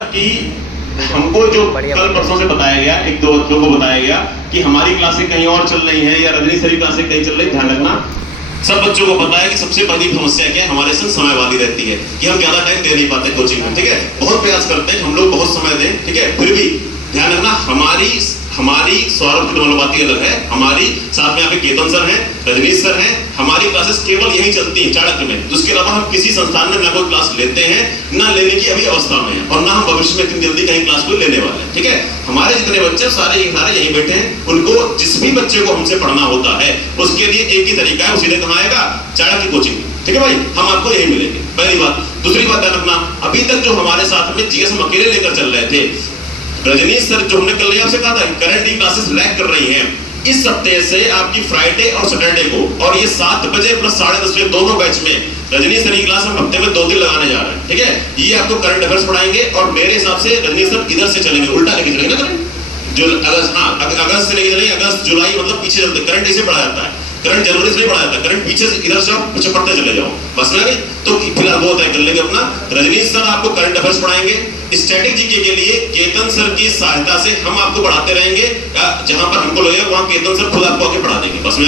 कि हमको जो कल परसों से बताया गया, एक दो बच्चों को बताया गया कि हमारी क्लासें कहीं और चल रही हैं या रजनी सर की क्लासें कहीं चल रही, ध्यान रखना। सब बच्चों को पता है कि सबसे बड़ी समस्या क्या है, हमारे संग समयवादी रहती है कि हम ज्यादा टाइम दे नहीं पाते कोचिंग में, ठीक है। बहुत प्रयास करते हैं हम लोग बहुत समय दें, ठीक है, फिर भी ध्यान रखना हमारी सौरभ की मनोबाती अलग है, हमारी साथ में यहाँ पे केतन सर हैं, रजनीश सर हैं, हमारी क्लासेस केवल यही चलती हैं चाणक्य में। उसके अलावा हम किसी संस्थान में ना कोई क्लास लेते हैं, ना लेने की अभी अवस्था में है, और ना हम भविष्य में इतनी जल्दी कहीं क्लास को लेने वाले हैं, ठीक है। हमारे जितने बच्चे सारे यहीं बैठे हैं, उनको जिस भी बच्चे को हमसे पढ़ना होता है उसके लिए एक ही तरीका है, वो सीधे कहाँ आएगा, चाणक्य कोचिंग, ठीक है भाई। हम आपको यही मिलेंगे, पहली बात। दूसरी बात ध्यान रखना, अभी तक जो हमारे साथ में जीएस हम अकेले लेकर चल रहे थे, रजनीश सर जो हमने कल आपसे कहा था करंट की क्लासेस लैग कर रही हैं, इस सप्ताह से आपकी फ्राइडे और सैटरडे को, और ये 7 बजे प्लस 10:30 बजे दोनों बैच में रजनीश सर की क्लास हम हफ्ते में 2 दिन लगाने जा रहे हैं, ठीक है। ये आपको करंट अफेयर्स पढ़ाएंगे, और मेरे हिसाब से रजनीश सर इधर से चलेंगे, उल्टा लेके चलेंगे ना करंट, जो अगस्त से लेके चलेंगे, अगस्त जुलाई मतलब पीछे चलते। करंट इसे पढ़ा जाता है, करंट जनवरी से नहीं पढ़ा जाता, करंट पीछे से इधर से आप पीछे पढ़ते चले जाओ, बस ना। तो फिलहाल वो तय कर लेंगे अपना। रजनीश सर आपको करंट अफेयर्स पढ़ाएंगे, स्टैटिक जीके के लिए केतन सर की सहायता से हम आपको पढ़ाते रहेंगे, जहां पर हमको लगेगा वहां केतन सर खुद आपको आके पढ़ा देंगे, बस में।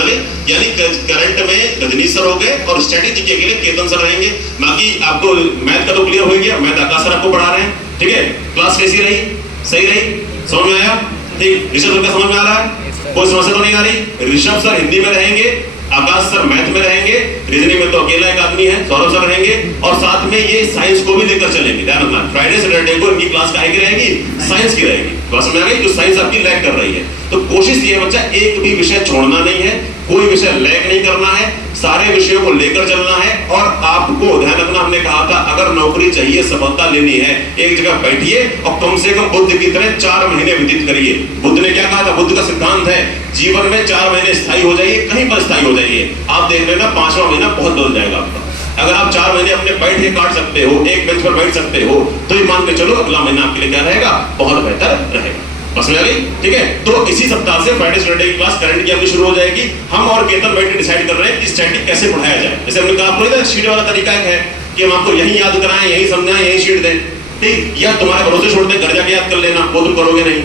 यानी करंट में रजनीश सर हो गए और स्टैटिक जीके के लिए केतन सर रहेंगे। बाकी आपको मैथ का तो क्लियर हो गया, मैथ आकाश सर आपको पढ़ा रहे हैं, ठीक है। क्लास कैसी रही, सही रही, समझ में आया, ठीक। ऋषभ सर का समझ में आ रहा है, कोई समस्या तो नहीं आ रही। ऋषभ सर हिंदी में रहेंगे, आकाश सर मैथ में रहेंगे, रीजनिंग में तो अकेला एक आदमी है, सौरभ सर रहेंगे, और साथ में ये साइंस को भी लेकर चलेंगे। ध्यान रखना, फ्राइडे सैटरडे को इनकी क्लास काहे की रहेगी, साइंस की रहेगी, बस में आ गई, जो साइंस आपकी लैग कर रही है। तो कोशिश ये बच्चा एक भी विषय छोड़ना नहीं है, कोई विषय लैग नहीं करना है, सारे विषयों को लेकर चलना है। और आपको ध्यान रखना, हमने कहा था अगर नौकरी चाहिए, सफलता लेनी है, एक जगह बैठिए और कम से कम बुद्ध की तरह 4 महीने व्यतीत करिए। बुद्ध ने क्या कहा था, बुद्ध का सिद्धांत है जीवन में 4 महीने स्थायी हो जाइए, कहीं पर स्थायी हो जाइए। आप देख लेना 5वां महीना बहुत बदल जाएगा आपका। अगर आप 4 महीने अपने बैठ के काट सकते हो, एक बेंच पर बैठ सकते हो, तो ये मान के चलो अगला महीना आपके लिए क्या रहेगा, बहुत बेहतर रहेगा, बस में आ गई, ठीक है। तो इसी सप्ताह से फ्राइडे सैटरडे की क्लास करंट की आपकी शुरू हो जाएगी। हम और केतन बैठ के डिसाइड कर रहे हैं कि स्टैटिक कैसे पढ़ाया जाए। जैसे हमने कहा आपको शीट वाला तरीका है कि हम आपको यही याद कराएं, यही समझाएं, यही शीट दें, ठीक, या तुम्हारे भरोसे छोड़ दें, घर जाके याद कर लेना, वो तुम करोगे नहीं।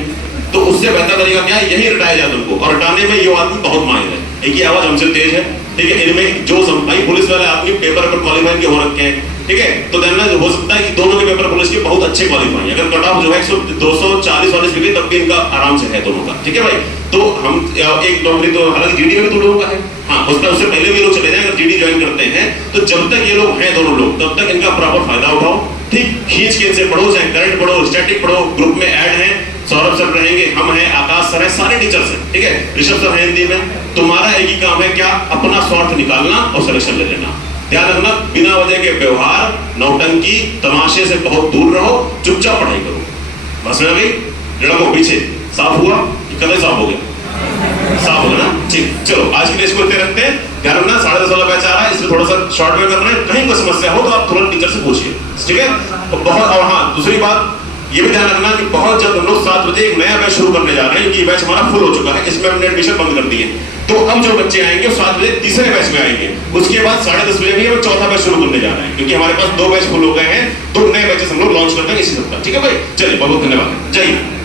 तो उससे बेहतर तरीका क्या है, यही रटाया जाए तुमको, और रटाने में ये आदमी बहुत माहिर है, एक ही आवाज हमसे तेज है, ठीक है। इनमें जो भाई पुलिस वाले आदमी पेपर पर क्वालिफाई के हो रखे हैं, ठीक है, तो ध्यान हो सकता है कि दोनों के पेपर पुलिस के बहुत अच्छे क्वालिफाई, अगर कट ऑफ जो है 240 भी तब भी इनका आराम से है दोनों का, ठीक है भाई। तो हम एक नौकरी तो हालांकि जीडी में भी 2 लोगों का है, हाँ, उससे पहले भी लोग चले जाएं अगर जीडी ज्वाइन करते हैं, तो जब तक ये लोग हैं दोनों लोग, तब तक इनका प्रॉपर फायदा उठाओ, ठीक। खींच के इनसे पढ़ो, चाहे करंट पढ़ो, स्टैटिक पढ़ो, ग्रुप में ऐड है, सौरभ सर रहेंगे, हम हैं, आकाश सर है, सारे टीचर्स हैं, ठीक है, ऋषभ सर है हिंदी में। तुम्हारा एक ही काम है क्या, अपना स्वार्थ निकालना और सिलेक्शन ले लेना। ध्यान रखना, बिना वजह के व्यवहार, नौटंकी, तमाशे से बहुत दूर रहो, चुपचाप पढ़ाई करो, बस में आ गई। लड़कों पीछे साफ हुआ, कदम साफ हो गया, साफ हो गया ना, ठीक। चलो आज के लिए इसको इतने रखते हैं। ध्यान रखना 10:30 वाला बैच आ रहा है, इसमें थोड़ा सा शॉर्ट में कर रहे हैं, कहीं कोई समस्या हो तो आप तुरंत टीचर से पूछिए, ठीक है। और हाँ, दूसरी बात ये भी ध्यान रखना कि बहुत जल्द हम लोग 7 बजे एक नया बैच शुरू करने जा रहे हैं, क्योंकि ये बैच हमारा फुल हो चुका है, इसमें हमने एडमिशन बंद कर दिए। तो अब जो बच्चे आएंगे 7 बजे तीसरे बैच में आएंगे, उसके बाद 10:30 बजे भी हम चौथा बैच शुरू करने जा रहे हैं, क्योंकि हमारे पास 2 बैच फुल हो गए हैं, 2 नए बैचेस हम लोग लॉन्च करते हैं इसी सप्ताह, ठीक है भाई। चलिए, बहुत बहुत धन्यवाद, जय हिंद।